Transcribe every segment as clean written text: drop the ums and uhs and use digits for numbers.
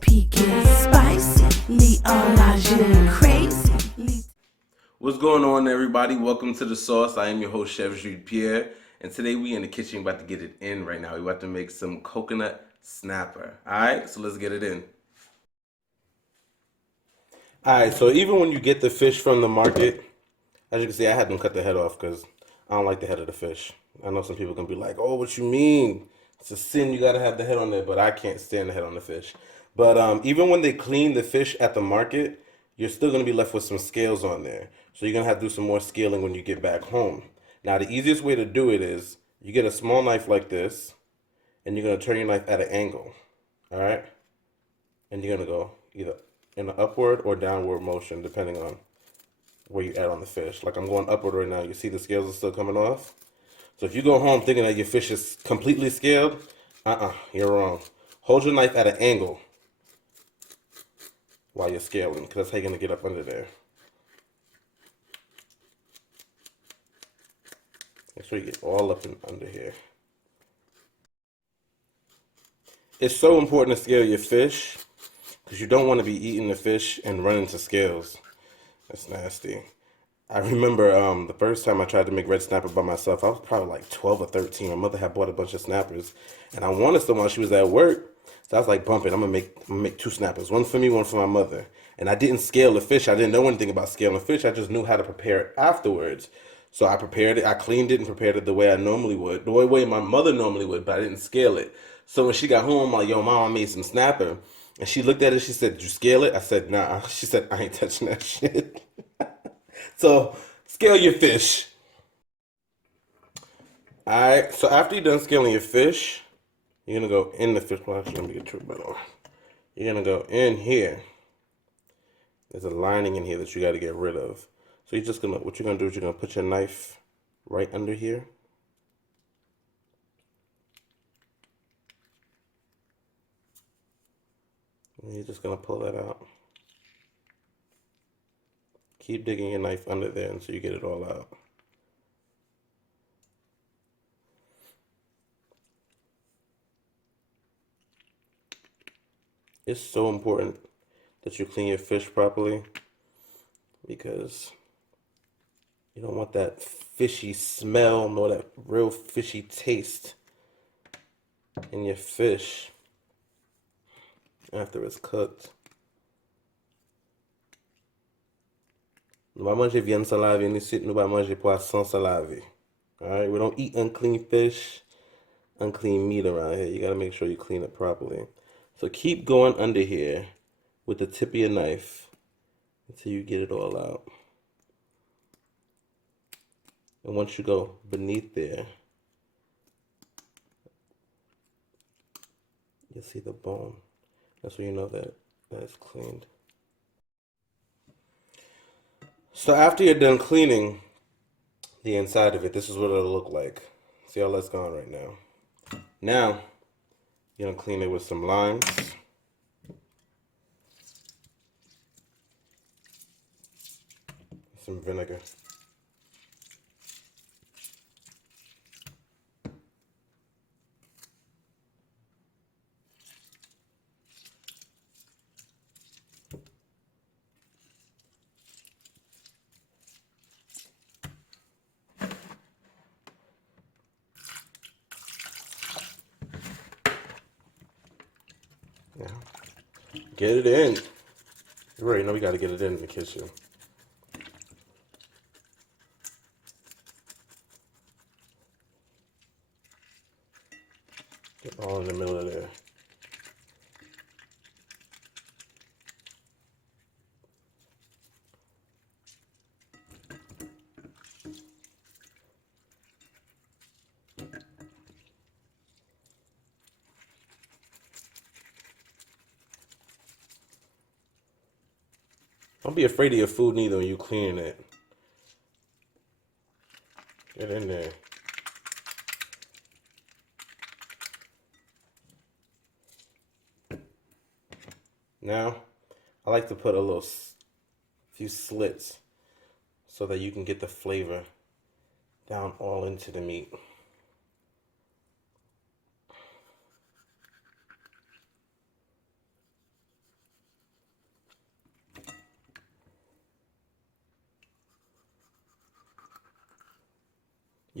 piquant, spicy, need all Jude, crazy. What's going on, everybody? Welcome to The Sauce. I am your host, Chef Jude Pierre, and today we in the kitchen about to get it in right now. We're about to make some coconut snapper. Alright, so let's get it in. Alright, so even when you get the fish from the market, as you can see, I had them cut the head off because I don't like the head of the fish. I know some people can be like, oh, what you mean? It's a sin, you gotta have the head on there, but I can't stand the head on the fish. But even when they clean the fish at the market, you're still gonna be left with some scales on there. So you're gonna have to do some more scaling when you get back home. Now, the easiest way to do it is you get a small knife like this, and you're gonna turn your knife at an angle, all right? And you're gonna go either in an upward or downward motion, depending on where you at on the fish. Like I'm going upward right now. You see the scales are still coming off? So if you go home thinking that your fish is completely scaled, you're wrong. Hold your knife at an angle while you're scaling, because that's how you're going to get up under there. Make sure you get all up and under here. It's so important to scale your fish because you don't want to be eating the fish and run into scales. That's nasty. I remember the first time I tried to make red snapper by myself, I was probably like 12 or 13. My mother had bought a bunch of snappers, and I wanted some while she was at work. So I was like, bumping, I'm gonna make two snappers, one for me, one for my mother. And I didn't scale the fish. I didn't know anything about scaling fish. I just knew how to prepare it afterwards. So I prepared it, I cleaned it and prepared it the way I normally would, the way my mother normally would, but I didn't scale it. So when she got home, I'm like, yo, mom, I made some snapper. And she looked at it, she said, did you scale it? I said, nah. She said, I ain't touching that shit. So scale your fish. Alright, so after you're done scaling your fish, you're gonna go in the fish. Well, actually, let me get your better. You're gonna go in here. There's a lining in here that you gotta get rid of. So you're just gonna, what you're gonna do is you're gonna put your knife right under here. And you're just gonna pull that out. Keep digging your knife under there until you get it all out. It's so important that you clean your fish properly because you don't want that fishy smell nor that real fishy taste in your fish after it's cooked. Nou ba manje viande sans laver ni sit, nou ba manje poisson sans laver. Alright, we don't eat unclean fish, unclean meat around here. You gotta make sure you clean it properly. So keep going under here with the tip of your knife until you get it all out. And once you go beneath there, you'll see the bone. That's when you know that it's cleaned. So after you're done cleaning the inside of it, this is what it'll look like. See how that's gone right now. Now, you're gonna clean it with some limes. Some vinegar. Now, get it in. You already know we gotta get it in the kitchen. Get all in the middle of there. Don't be afraid of your food neither when you cleaning it. Get in there. Now, I like to put a little few slits so that you can get the flavor down all into the meat.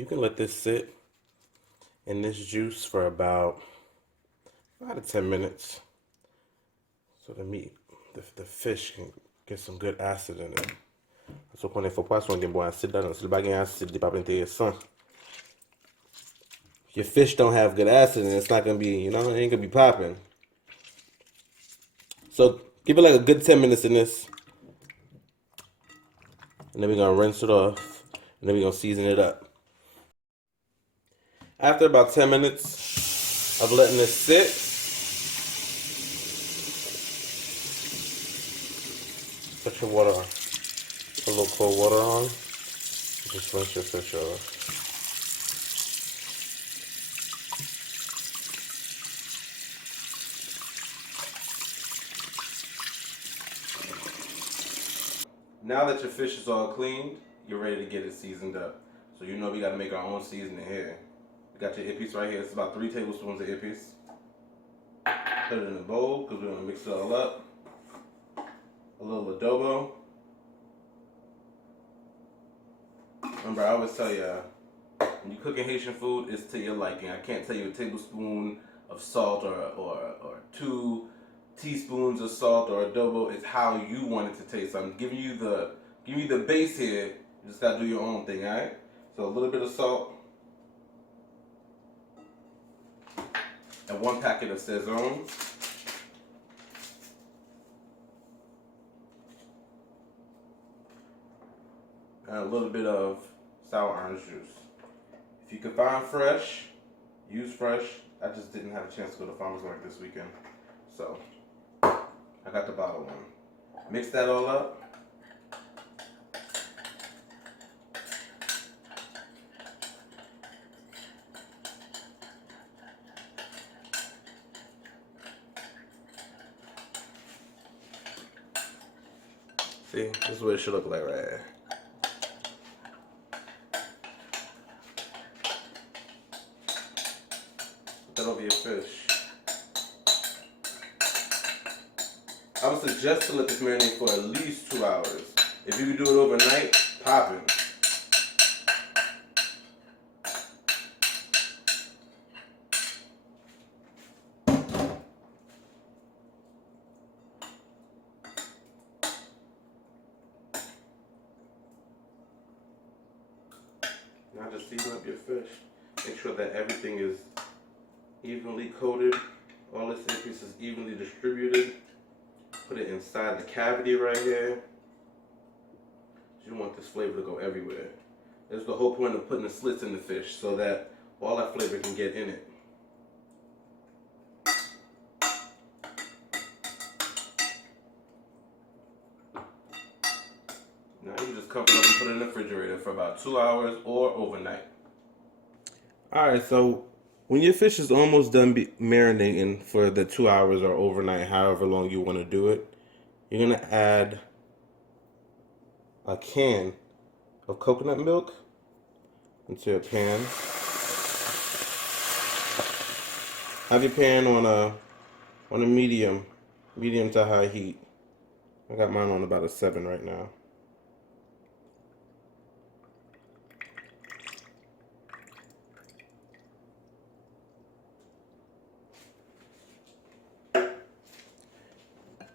You can let this sit in this juice for about 5 to 10 minutes. So the meat, the fish can get some good acid in it. So quand il faut poisson gen bon acide là, si le bagay acide, il pas intéressant. If your fish don't have good acid, and it's not gonna be, it ain't gonna be popping. So give it like a good 10 minutes in this, and then we're gonna rinse it off, and then we're gonna season it up. After about 10 minutes of letting this sit, put your water on. Put a little cold water on. Just rinse your fish off. Now that your fish is all cleaned, you're ready to get it seasoned up. So we gotta make our own seasoning here. We got your epis right here. It's about 3 tablespoons of epis. Put it in a bowl because we're gonna mix it all up. A little adobo. Remember, I always tell you, when you're cooking Haitian food, it's to your liking. I can't tell you a tablespoon of salt or 2 teaspoons of salt or adobo. It's how you want it to taste. I'm giving you the base here. You just gotta do your own thing, alright? So a little bit of salt and 1 packet of sezon. And a little bit of sour orange juice. If you can find fresh, use fresh. I just didn't have a chance to go to farmer's market this weekend, so I got the bottle one. Mix that all up. See, this is what it should look like right here. Put that over your fish. I would suggest to let this marinate for at least 2 hours. If you can do it overnight, popping. Now just season up your fish. Make sure that everything is evenly coated. All this epis is evenly distributed. Put it inside the cavity right here. You want this flavor to go everywhere. That's the whole point of putting the slits in the fish, so that all that flavor can get in it. Now you just cover it up and put it in the refrigerator for about 2 hours or overnight. Alright, so when your fish is almost done marinating for the 2 hours or overnight, however long you want to do it, you're going to add a can of coconut milk into a pan. Have your pan on a medium to high heat. I got mine on about a 7 right now.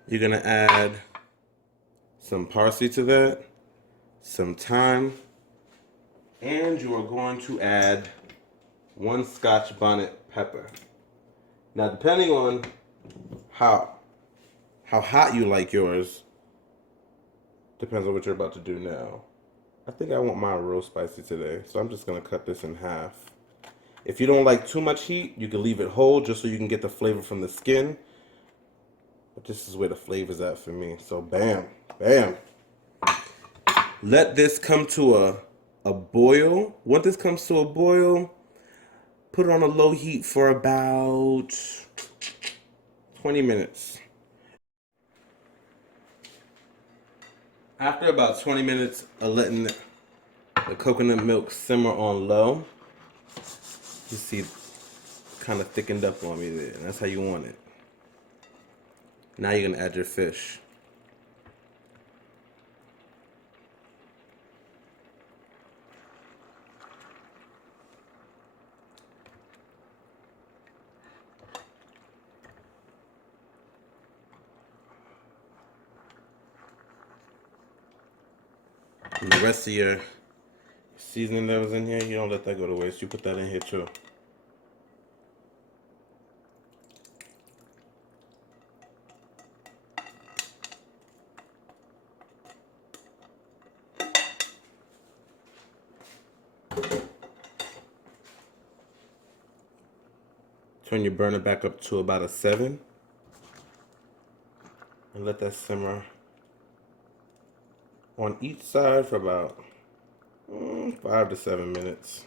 You're gonna add some parsley to that, some thyme, and you are going to add 1 scotch bonnet pepper. Now, depending on how hot you like yours, depends on what you're about to do now. I think I want mine real spicy today, so I'm just gonna cut this in half. If you don't like too much heat, you can leave it whole just so you can get the flavor from the skin. But this is where the flavor's at for me. So bam, bam. Let this come to a boil. Once this comes to a boil, put it on a low heat for about 20 minutes. After about 20 minutes of letting the coconut milk simmer on low, you see kind of thickened up on me there. And that's how you want it. Now you're going to add your fish. And the rest of your seasoning that was in here, you don't let that go to waste. You put that in here too. Turn your burner back up to about a 7. And let that simmer on each side for about 5 to 7 minutes.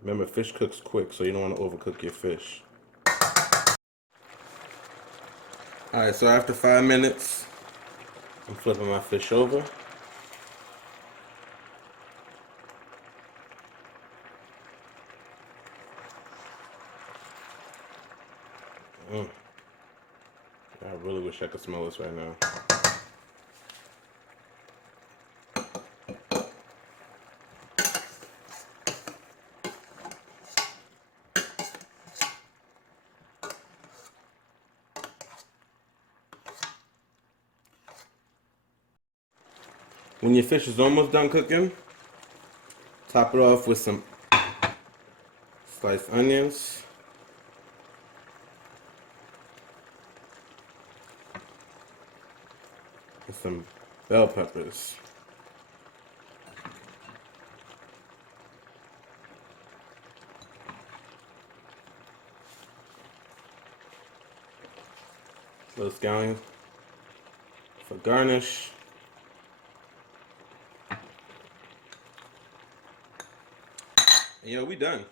Remember, fish cooks quick, so you don't want to overcook your fish. Alright, so after 5 minutes, I'm flipping my fish over. I really wish I could smell this right now. When your fish is almost done cooking, top it off with some sliced onions. And some bell peppers. Little scallions for garnish. And yo, we done.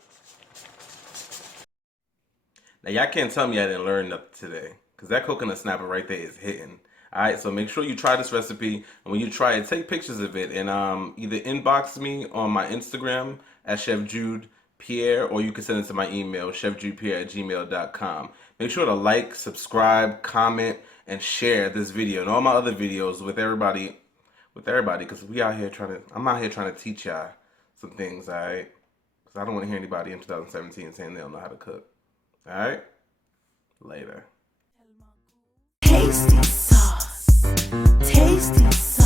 Now y'all can't tell me I didn't learn nothing today, because that coconut snapper right there is hitting. Alright, so make sure you try this recipe, and when you try it, take pictures of it, and either inbox me on my Instagram at Chef Jude Pierre, or you can send it to my email, chefjudepierre@gmail.com. Make sure to like, subscribe, comment, and share this video and all my other videos with everybody, because I'm out here trying to teach y'all some things, alright? Because I don't want to hear anybody in 2017 saying they don't know how to cook. Alright? Later. Tasty sauce. Tasty sauce.